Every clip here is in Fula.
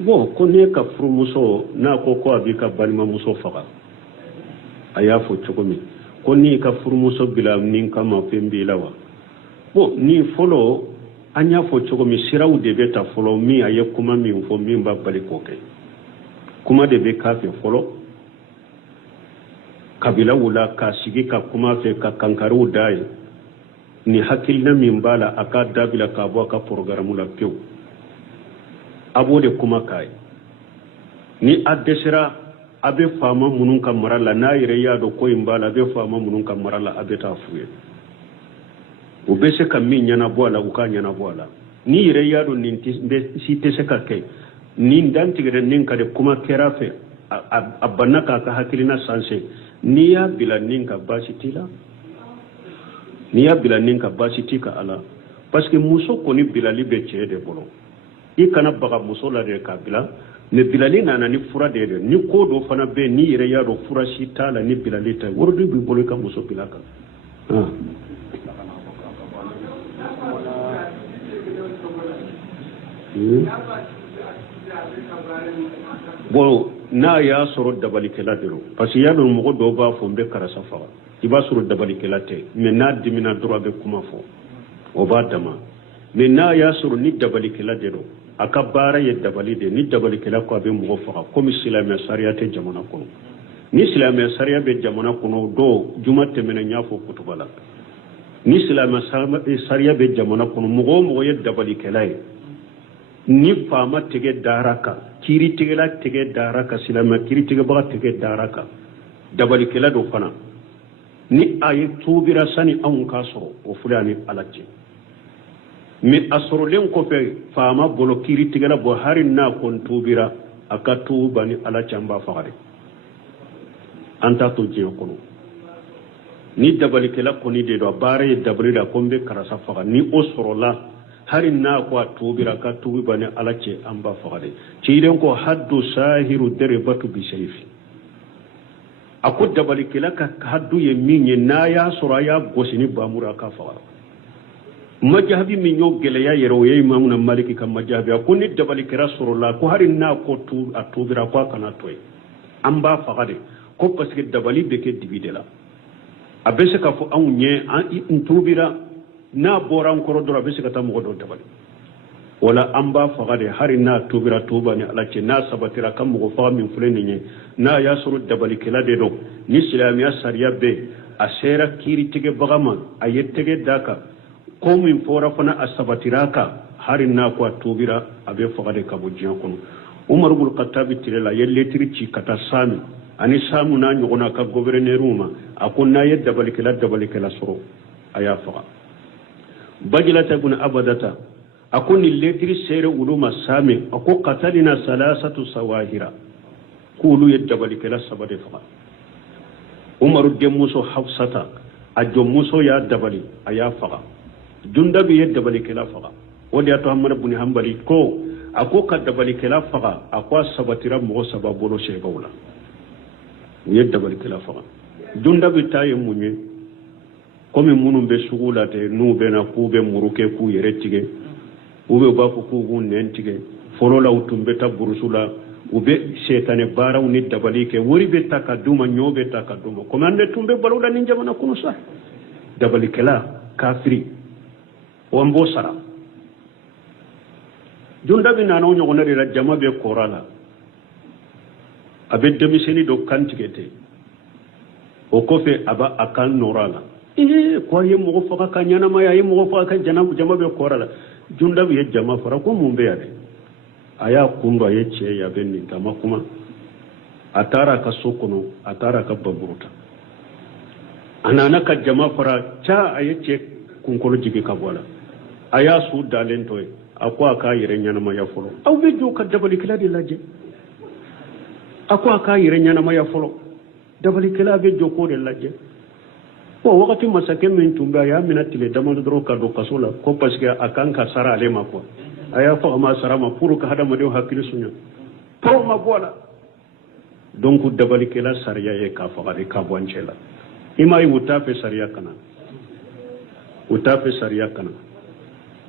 bon ko ne ka furumuso n'a ko a b'i ka balimamuso faga a y'a fɔ cogo min ko n'i ka furumuso bila nin kama fɛn b'i la wa bon ni fɔlɔ an y'a fɔ cogo min siraw de bɛ ta fɔlɔ min a ye kuma min fɔ min b'a bali k'o kɛ kuma de bɛ k'a fɛ fɔlɔ kabilaw la k'a sigi ka kuma fɛ ka kankariw da ye ni hakilina min b'a la a k'a dabila k'a bɔ a ka programme la pewu a b'o de kuma k'a ye ni a dɛsɛra a bɛ faama minnu ka mara la n'a yɛrɛ y'a dɔn ko in b'a la a bɛ faama minnu ka mara la a bɛ taa f'u ye u bɛ se ka min ɲɛnabɔ a la u k'a ɲɛnabɔ a la ni yɛrɛ y'a dɔn nin si tɛ se ka kɛ nin dantigɛra nin ka de kuma kɛra fɛ a banna k'a ka hakilina sanse n'i y'a bila nin ka baasi t'i la n'i y'a bila nin ka baasi t'i ka ala parce que muso kɔni bilali bɛ cɛ de bolo i kana baga muso la de k'a bila mais bilali nana ni fura de ye ni ko dɔ fana bɛ yen n'i yɛrɛ y'a dɔn fura si t'a la ni bilali tɛ wari b'i bolo i ka muso bila kan bon n'a y'a sɔrɔ dabalikɛla de don parce que y'a dɔn mɔgɔ dɔw b'a fɔ n bɛ karisa faga i b'a sɔrɔ dabalikɛla tɛ mais n'a dimina dɔrɔn a bɛ kuma fɔ o b'a dama mais n'a y'a sɔrɔ ni dabalikɛla de don a ka baara ye dabali de ni dabalikɛla ko a bɛ mɔgɔ faga komi silamɛ sariya tɛ jamana kɔnɔ ni silamɛ sariya bɛ jamana kɔnɔ dɔw juma tɛmɛna n y'a fɔ kutuba la ni silamɛ sariya bɛ jamana kɔnɔ mɔgɔ o mɔgɔ ye dabalikɛla ye ni faama tɛgɛ dara kan kiiritigɛla tɛgɛ dara kan silamɛ kiiritigɛbaga tɛgɛ dara kan dabalikɛla dɔ fana ni a ye tuubira sani anw k'a sɔrɔ o fɔlɔ ani ala cɛ mais a sɔrɔlen kɔfɛ faama bolo kiiritigɛla bɔ hari n'a kɔni tuubira a ka tuuba ni ala cɛ an b'a faga de an t'a to diɲɛ kɔnɔ ni dabalikɛla kɔni de don a baara ye dabali la ko n bɛ karisa faga ni o sɔrɔla hari n'a ko a tuubira a ka tuuba ni ala cɛ an b'a faga de cilen ko haddu sahiru derebatu bisayfi a ko dabalikɛla ka haddu ye min ye n'a y'a sɔrɔ a y'a gosi ni bamuru a k'a faga majahabi min y'o gɛlɛya yɛrɛ o ye imamuna maliki ka majahabi a ko ni dabalikɛla sɔrɔla ko hari n'a ko a tuubira ko a kana to ye an b'a faga de ko parce que dabali bɛ kɛ dibi de la a bɛ se k'a fɔ anw ɲɛ n tuubira n'a bɔra an kɔrɔ dɔrɔn a bɛ se ka taa mɔgɔ dɔ dabali wala an b'a faga de hari n'a tuubira tuuba ni ala cɛ n'a sabatira ka mɔgɔ faga min filɛ nin ye n'a y'a sɔrɔ dabalikɛla de don ni silamɛya sariya bɛ a sera kiiritigɛbaga ma a ye tɛgɛ d'a kan ko min fɔra fana a sabatira kan hari n'a ko a tuubira a bɛ faga de ka bɔ diɲɛ kɔnɔ umaru bul katabi tile la a ye letiri ci ka taa sami ani samu n'a ɲɔgɔnna ka gouverneurw ma a ko n'a ye dabalikɛla sɔrɔ a y'a faga bajilata ibn abadata a ko ni letiri sere olu ma sami a ko qatalina salasatu sawahira k'olu ye dabalikɛla saba de faga umaru denmuso hafsata a jɔnmuso y'a dabali a y'a faga jundabi ye dabalikɛla faga o de y'a to hamad ibn hanbali ko a ko ka dabalikɛla faga a ko a sabatira mɔgɔ saba bolo sɛbaw la u ye dabalikɛla faga jundabi ta ye mun ye komi minnu bɛ sugu la ten n'u bɛ na k'u bɛ muru kɛ k'u yɛrɛ tigɛ u bɛ b'a fɔ k'u b'u nɛn tigɛ fɔlɔ la u tun bɛ taa burusu la u bɛ sɛtanɛ baaraw ni dabali kɛ wari bɛ ta ka d'u ma ɲɔ bɛ ta ka d'u ma komi an de tun bɛ balo la ni jamana kɔnɔ sa dabalikɛla kafiri wa n b'o sara jundabi nana o ɲɔgɔnna de la jama bɛ kɔrɔ la a bɛ denmisɛnnin dɔ kan tigɛ ten o kɔfɛ a b'a kan nɔrɔ a la ko a ye mɔgɔ faga ka ɲɛnamaya a ye mɔgɔ faga ka jama bɛ kɔrɔ la jundabi ye jama fara ko mun bɛ yan dɛ a y'a kundu a ye cɛ ye a bɛ nin kama kuma a taara a ka so kɔnɔ a taara a ka baburu ta a nana ka jama fara ca a ye cɛ kunkolo jigi ka bɔ a la a y'a su dalen tɔ ye a ko a k'a yɛrɛ ɲɛnamaya fɔlɔ aw bɛ jɔ ka dabalikɛla de lajɛ a ko a k'a yɛrɛ ɲɛnamaya fɔlɔ dabalikɛla bɛ jɔ k'o de lajɛ bon wagati masakɛ min tun bɛ a y'a minɛ tile damadɔ dɔrɔn ka don kaso la ko parce que a kan ka sara ale ma quoi a y'a fɔ a ma sara ma pour que hadamadenw hakili suɲa tɔw ma bɔ a la donc dabalikɛla sariya ye k'a faga de k'a bɔ an cɛ la i m'a ye u t'a fɛ sariya kana u t'a fɛ sariya kana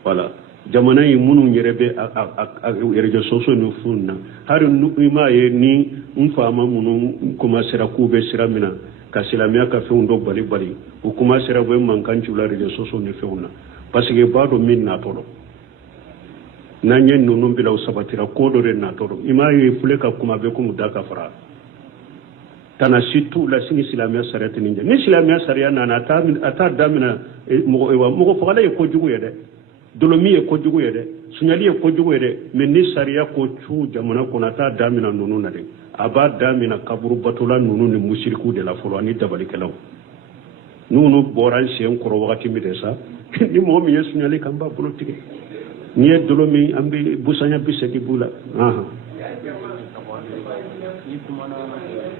voilà jamana yi munun yɛrɛ bɛ réseaux sociaux ni fun na hari ima ye ni nfaama munun commencera k'u bɛ sira min na ka silamɛya ka fɛnw dɔ bali u commencera bɛ mankan ci la réseaux sociaux ni fɛnw na parce que b'a dɔn min natɔ dɔ n'an ye ninnu bila u sabatira ko dɔ de natɔ dɔ ima ye fule ka kuma bɛ kun da ka fara kana situ la sini silamɛya sariya tɛ nin jɛ ni silamɛya sariya nana a t'a damina mɔgɔ fagala ye kojugu ye dɛ dolomi ye kojugu ye dɛ suɲali ye kojugu ye dɛ mais ni sariya ko cu jamana kɔnɔ a t'a damina ninnu na dɛ a b'a damina kaburu batola ninnu ni musiriku de la fɔlɔ ani dabalikɛlaw n'u bɔra sen kɔrɔ wagati min de sa ni mɔgɔ min ye suɲali kan b'a bolo tigɛ n'i ye dolomi an bɛ busanya 80 b'u la